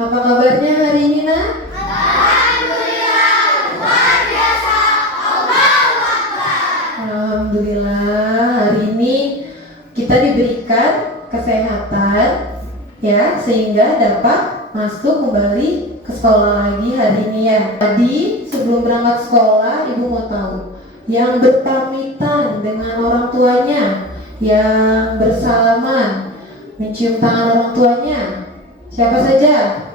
Apa kabarnya hari ini, Nak? Alhamdulillah, luar biasa. Allahu Akbar. Alhamdulillah, hari ini kita diberikan kesehatan ya, sehingga dapat masuk kembali ke sekolah lagi hari ini ya. Tadi sebelum berangkat sekolah, Ibu mau tahu yang berpamitan dengan orang tuanya, yang bersalaman, mencium tangan orang tuanya, siapa saja?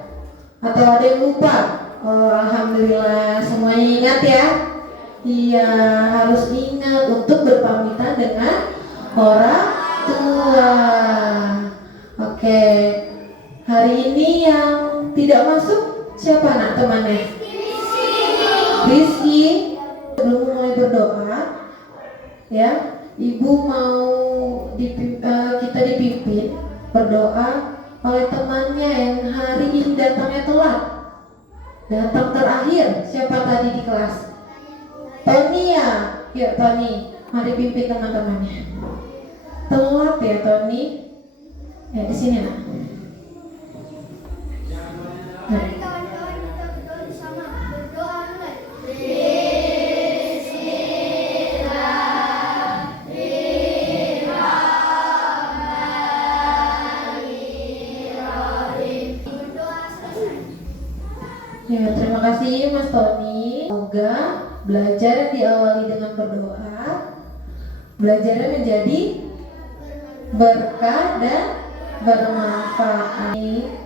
Atau ada yang lupa? Oh, alhamdulillah semuanya ingat ya. Iya, harus ingat untuk berpamitan dengan orang tua. Oke, hari ini yang tidak masuk siapa nak temannya? Rizky. Sebelum mulai berdoa, ya, Ibu mau kita dipimpin berdoa oleh temannya yang hari ini datangnya telat, datang terakhir. Siapa tadi di kelas? Tony ya? Yuk Tony, mari pimpin teman-temannya. Telat ya Tony? Ya di sini nak. Mari kawan-kawan kita berdoa bersama. Berdoa mulai. Ya, terima kasih Mas Tony. Semoga belajar yang diawali dengan berdoa, belajarnya menjadi berkah dan bermanfaat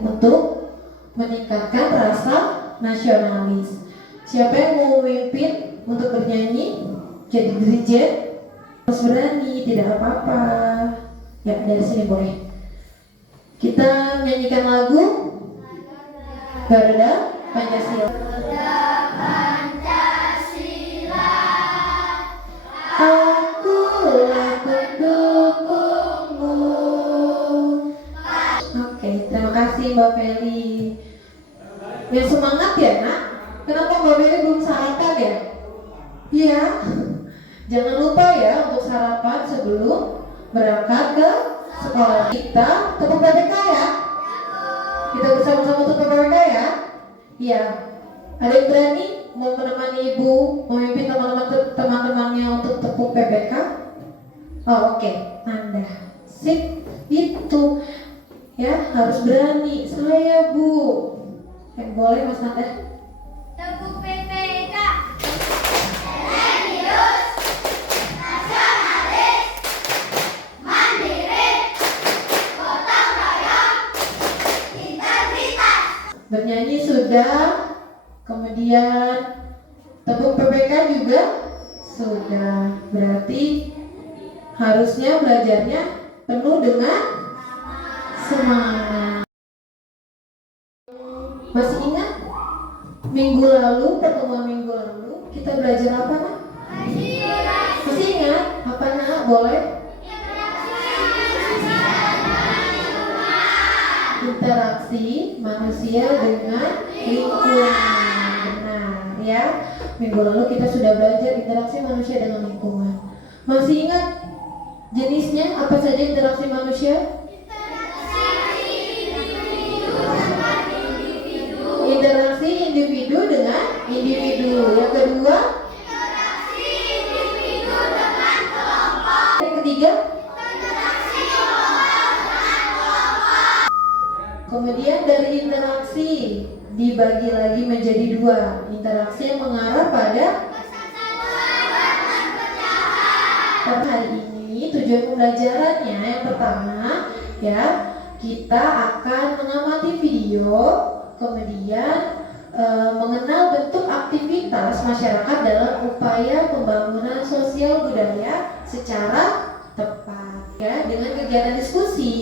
untuk meningkatkan rasa nasionalis. Siapa yang mau memimpin untuk bernyanyi, jadi DJ, harus berani, tidak apa-apa. Ya, dari sini boleh. Kita nyanyikan lagu Garuda Pancasila. Akulah pendukungmu. Oke, terima kasih Mbak Feli. Yang semangat ya nak. Kenapa Mbak Feli belum sarapan ya? Iya. Jangan lupa ya untuk sarapan sebelum berangkat ke sekolah. Kita tepuk PPK ya. Kita bersama-sama tepuk PPK ya. Iya. Ada yang berani mau menemani ibu, memimpin teman-temannya untuk tepuk PPK? Oh oke. Anda sip itu ya, harus berani. Saya bu. Boleh Mas Nanda? Tepuk PPK. Religius, nasionalis, mandiri, gotong royong, integritas. Bernyanyi sudah, kemudian tepuk PPK juga sudah. Berarti harusnya belajarnya penuh dengan semangat. Masih ingat minggu lalu, pertemuan minggu lalu kita belajar apa nak? Masih ingat? Apa nak? Boleh? Interaksi manusia dengan lingkungan. Benar ya. Minggu lalu kita sudah belajar interaksi manusia dengan lingkungan. Masih ingat jenisnya apa saja interaksi manusia? Interaksi individu dengan individu. Yang kedua, Interaksi individu dengan kelompok. yang ketiga, Interaksi kelompok dengan kelompok. kemudian dari interaksi dibagi lagi menjadi dua. Interaksi yang mengarah pada hari ini tujuan pembelajarannya yang pertama ya, kita akan mengamati video, kemudian mengenal bentuk aktivitas masyarakat dalam upaya pembangunan sosial budaya secara tepat ya. Dengan kegiatan diskusi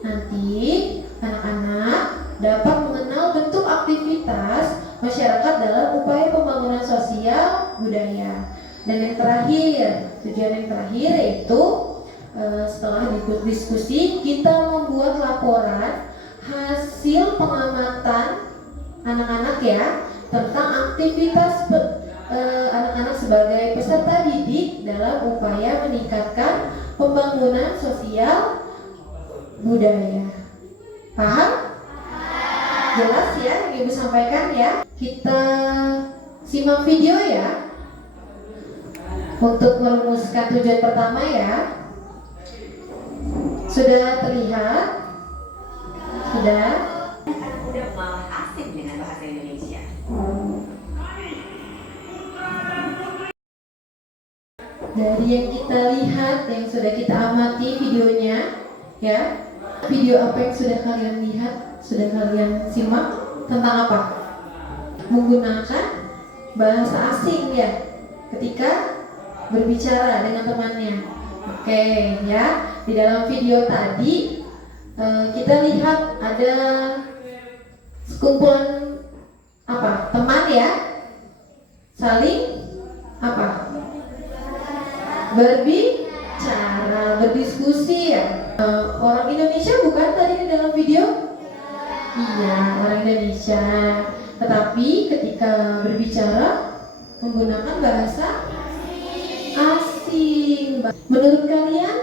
nanti anak-anak dapat mengenal bentuk aktivitas masyarakat dalam upaya pembangunan sosial budaya. Dan yang terakhir, tujuan yang terakhir yaitu setelah diskusi kita membuat laporan hasil pengamatan anak-anak ya tentang aktivitas anak-anak sebagai peserta didik dalam upaya meningkatkan pembangunan sosial budaya. Paham? Jelas ya yang Ibu sampaikan ya? Kita simak video ya untuk merumuskan tujuan pertama ya. Sudah terlihat? Sudah? Anak muda malah asik dengan bahasa Indonesia. Dari yang kita lihat, yang sudah kita amati videonya ya, video apa yang sudah kalian lihat, sudah kalian simak tentang apa? Menggunakan bahasa asing ya ketika berbicara dengan temannya. Oke ya, di dalam video tadi kita lihat ada sekumpulan apa? Teman ya, saling apa? Berbicara, berdiskusi ya. Orang Indonesia bukan tadi di dalam video? Iya, orang Indonesia. Tetapi ketika berbicara menggunakan bahasa asing. Menurut kalian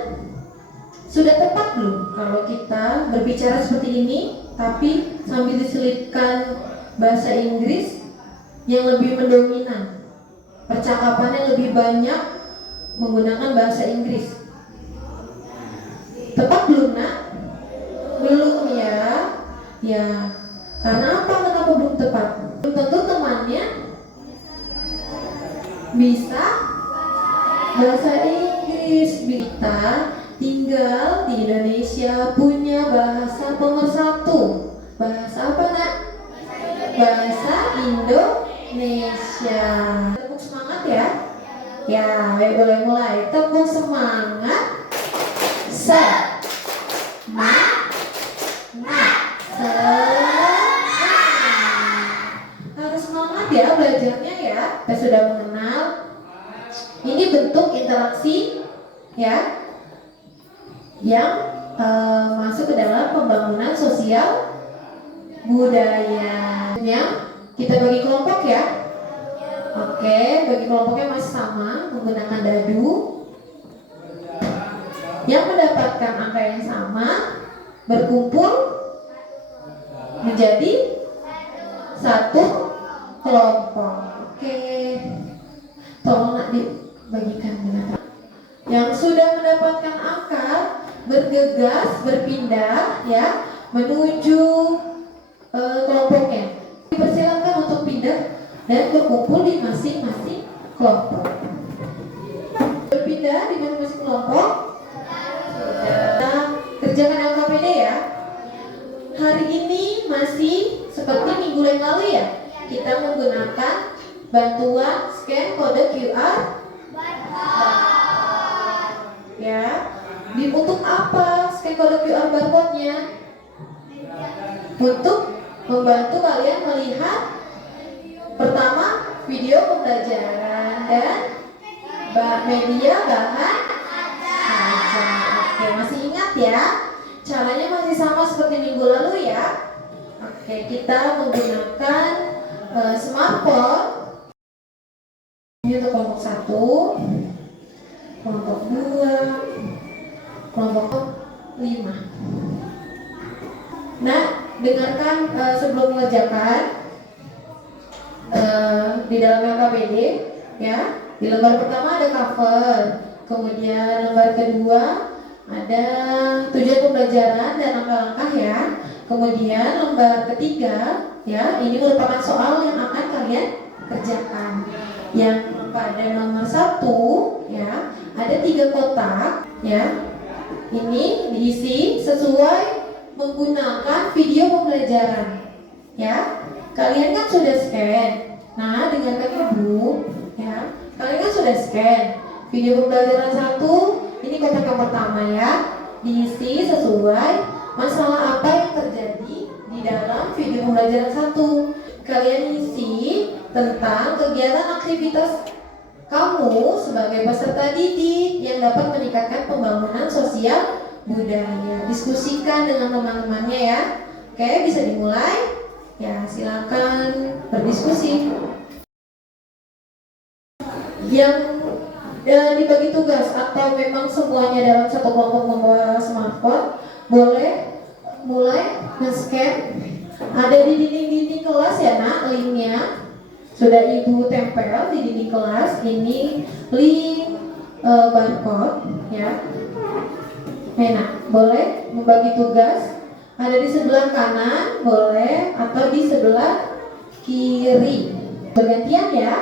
sudah tepat belum kalau kita berbicara seperti ini tapi sambil diselipkan bahasa Inggris yang lebih mendominan, percakapannya lebih banyak menggunakan bahasa Inggris? Tepat belum nak? Belum ya. Ya, karena apa? Kenapa belum tepat? Belum tentu temannya bisa bahasa Inggris. Kita tinggal di Indonesia punya bahasa pemersatu. Bahasa apa nak? Bahasa Indonesia. Tepuk semangat ya. Ya, ayo boleh mulai. Tepuk semangat. Harus semangat ya belajarnya ya. Kita sudah mengenal. Ini bentuk interaksi ya yang masuk ke dalam pembangunan sosial budaya. Yang kita bagi kelompok ya. Oke, bagi kelompoknya masih sama menggunakan dadu. Yang mendapatkan angka yang sama berkumpul menjadi satu kelompok. Oke, tolong nak dibagikan dengan yang sudah mendapatkan angka bergegas berpindah ya menuju kelompoknya. Dipersilakan untuk pindah dan berkumpul di masing-masing kelompok. Berpindah di masing-masing kelompok. Sudah kerjakan LKPD ya. Hari ini masih seperti minggu yang lalu ya. Kita menggunakan bantuan scan kode QR. Ya. Untuk apa scan kode QR barcode-nya? Untuk membantu kalian melihat pertama video pembelajaran dan media bahan ajar. Oke, masih ingat ya? Caranya masih sama seperti minggu lalu ya. Oke, kita menggunakan smartphone. Ini untuk kelompok 1, kelompok 2, kelompok 5. Nah, dengarkan sebelum mengerjakan di dalam LKPD ya. Di lembar pertama ada cover, kemudian lembar kedua ada tujuan pembelajaran dan langkah-langkah ya. Kemudian lembar ketiga ya, ini merupakan soal yang akan kalian kerjakan. Yang pada nomor 1 ya, ada 3 kotak ya. Ini diisi sesuai menggunakan video pembelajaran ya. Kalian kan sudah scan. Nah, dengarkan Ibu ya. Kalian kan sudah scan video pembelajaran 1. Ini kotak yang pertama ya. Diisi sesuai masalah apa yang terjadi di dalam video pembelajaran 1. Kalian isi tentang kegiatan aktivitas kamu sebagai peserta didik yang dapat meningkatkan pembangunan sosial budaya. Diskusikan dengan teman-temannya ya. Oke, bisa dimulai. Ya, silakan berdiskusi. Yang dibagi tugas atau memang semuanya dalam satu kelompok membawa smartphone, boleh mulai nge-scan Ada di dinding-dinding kelas ya nak, linknya sudah ibu tempel di dinding kelas. Ini link barcode ya. Nak, boleh membagi tugas. Ada di sebelah kanan boleh atau di sebelah kiri. Bergantian ya.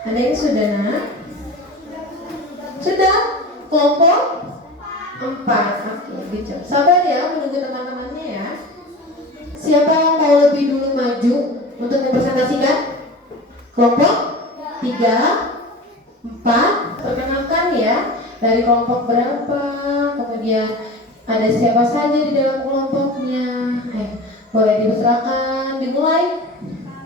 Ada yang sudah nak? Sudah? Kelompok 4. Oke, bicara. Sabar ya menunggu teman-temannya ya. Siapa yang mau lebih dulu maju untuk mempresentasikan? Kelompok 3, 4. Perkenalkan ya, dari kelompok berapa, kemudian ada siapa saja di dalam kelompoknya. Boleh dipersilakan, dimulai.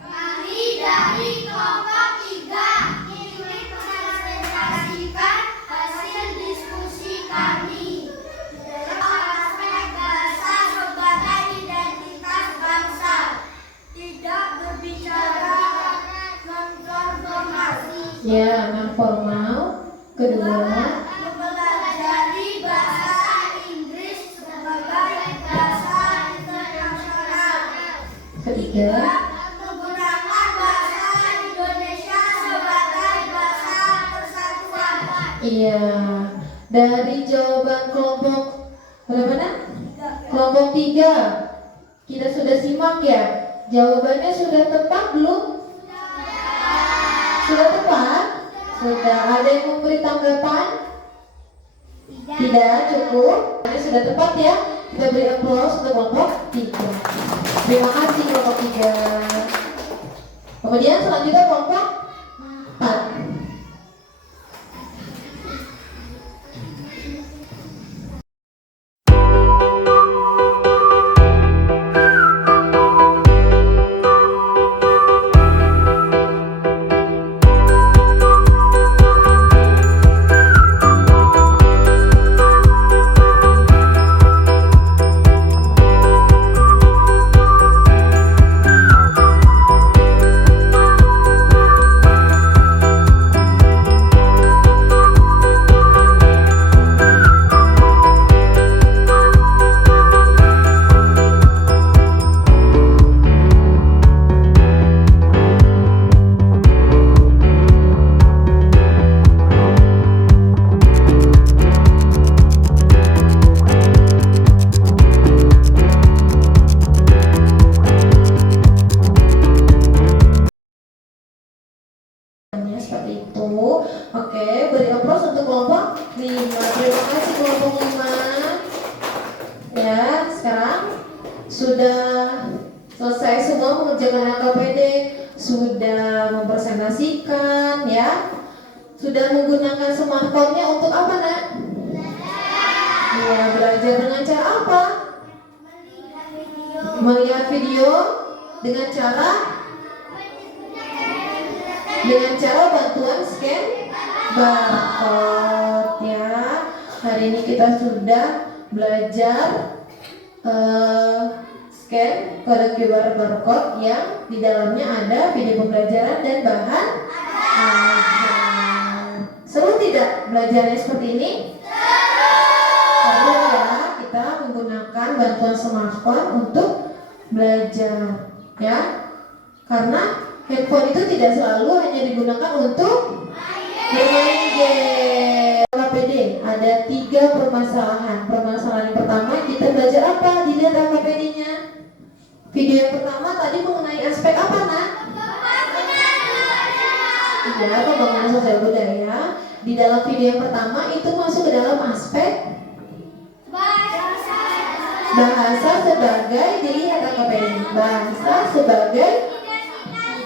Kami dari kelompok 3 ingin mempresentasikan hasil diskusi kami dalam aspek bahasa sebagai identitas bangsa, tidak berbicara non-konformasi. Ya, non formal. Kedua, mempelajari bahasa Inggris sebagai bahasa internasional. ketiga, Menggunakan bahasa Indonesia sebagai bahasa persatuan. iya. Dari jawaban kelompok berapa nak? Kelompok 3. Kita sudah simak ya. Jawabannya sudah tepat belum? Sudah tepat? Sudah. Ada yang memberi tanggapan? Tidak, cukup. Ini sudah tepat ya. Kita beri aplaus untuk kelompok 3. Terima kasih kelompok 3. Kemudian selanjutnya kelompok 4. Seperti itu. Oke, beri aplaus untuk kelompok 5. Terima kasih kelompok 5. Ya, sekarang sudah selesai semua mengerjakan LKPD, sudah mempresentasikan ya. Sudah menggunakan smartphone-nya untuk apa, nak? Ya, belajar dengan cara apa? Melihat video dengan cara bantuan scan barcode ya. Hari ini kita sudah belajar scan kode QR barcode yang di dalamnya ada video pembelajaran dan bahan ajar. Seru tidak belajarnya seperti ini? Seru ya. Kita menggunakan bantuan smartphone untuk belajar, ya. Karena handphone itu tidak selalu hanya digunakan untuk bermain game. KPD ada 3 permasalahan. Permasalahan yang pertama, kita belajar apa? Dilihat KPD-nya. Video yang pertama tadi mengenai aspek apa, Nak? Iya, pembangunan sosial budaya. Di dalam video yang pertama itu masuk ke dalam aspek bahasa sebagai, dilihat KPD, bahasa sebagai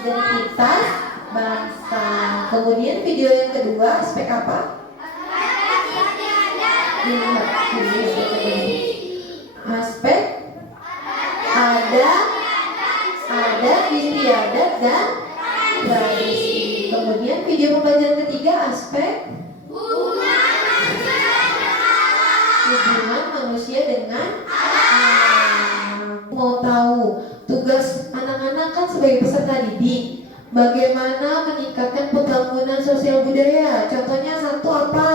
identitas bangsa. Kemudian video yang kedua aspek apa? Dilihat aspek adat istiadat dan tradisi. Kemudian video pembelajaran ketiga aspek hubungan manusia dengan alam. Mau tahu tugas anak-anak kan sebagai peserta didik, bagaimana meningkatkan pembangunan sosial budaya? Contohnya satu apa?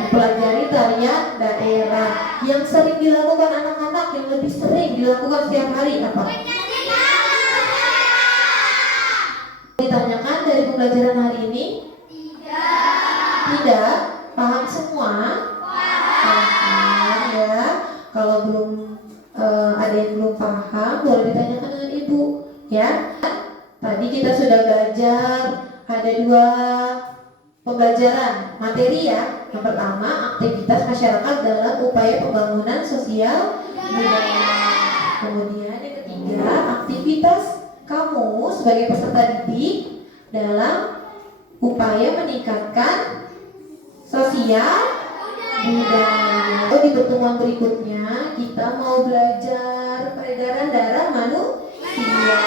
Mempelajari tarian daerah. Yang sering dilakukan anak-anak, yang lebih sering dilakukan setiap hari apa? Ditanyakan dari pembelajaran hari ini? Tidak. Paham semua? Paham ya. Kalau belum ada yang belum paham, boleh ditanyakan dengan ibu, ya. Tadi kita sudah belajar ada 2 pembelajaran materi ya. Yang pertama, aktivitas masyarakat dalam upaya pembangunan sosial budaya. Kemudian yang ketiga, aktivitas kamu sebagai peserta didik dalam upaya meningkatkan sosial budaya. Di pertemuan berikutnya kita mau belajar peredaran darah manusia,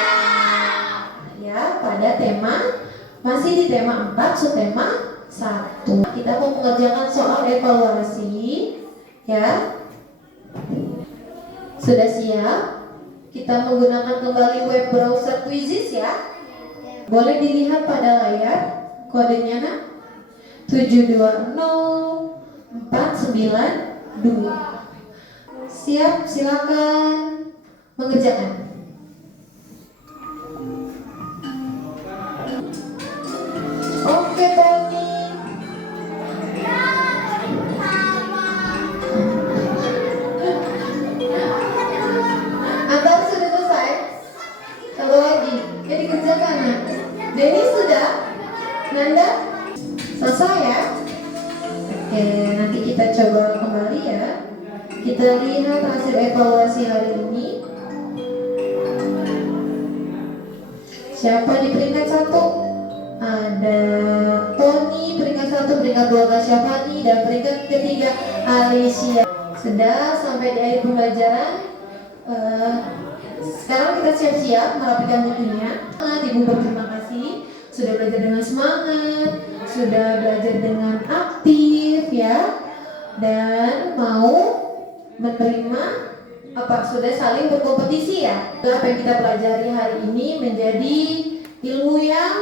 ya, pada tema masih di tema 4 subtema 1. Kita mau mengerjakan soal evaluasi, ya. Sudah siap? Kita menggunakan kembali web browser Quizzes ya. Boleh dilihat pada layar kodenya, Nak. 720492. Siap, silakan mengerjakan. Oke, Tony. Antar sudah selesai? Satu lagi, ya dikerjakan ya. Denny sudah? Nanda? Selesai ya? Oke, nanti kita coba kembali ya. Kita lihat hasil evaluasi hari ini. Siapa di peringkat 1? Ada Tony, peringkat 1, peringkat 2 Kasyafani, dan peringkat ketiga Alicia. Sudah sampai di akhir pembelajaran. Sekarang kita siap-siap merapikan bukunya. Ibu berterima kasih sudah belajar dengan semangat, sudah belajar dengan aktif ya, dan mau menerima sudah saling berkompetisi ya. Apa yang kita pelajari hari ini menjadi ilmu yang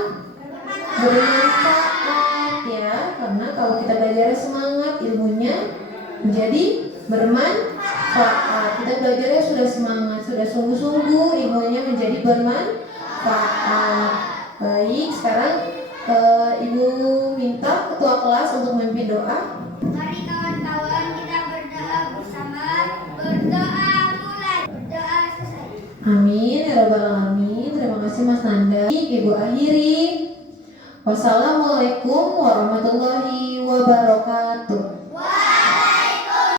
bermanfaat ya, karena kalau kita belajar semangat, ilmunya menjadi bermanfaat. Kita belajarnya sudah semangat, sudah sungguh-sungguh, ilmunya menjadi bermanfaat. Baik, sekarang Ibu minta ketua kelas untuk memimpin doa. Mari kawan-kawan kita berdoa bersama. Berdoa mulai. Berdoa selesai. Amin ya rabbal alamin. Terima kasih Mas Nanda. Ibu akhiri. Wassalamualaikum warahmatullahi wabarakatuh.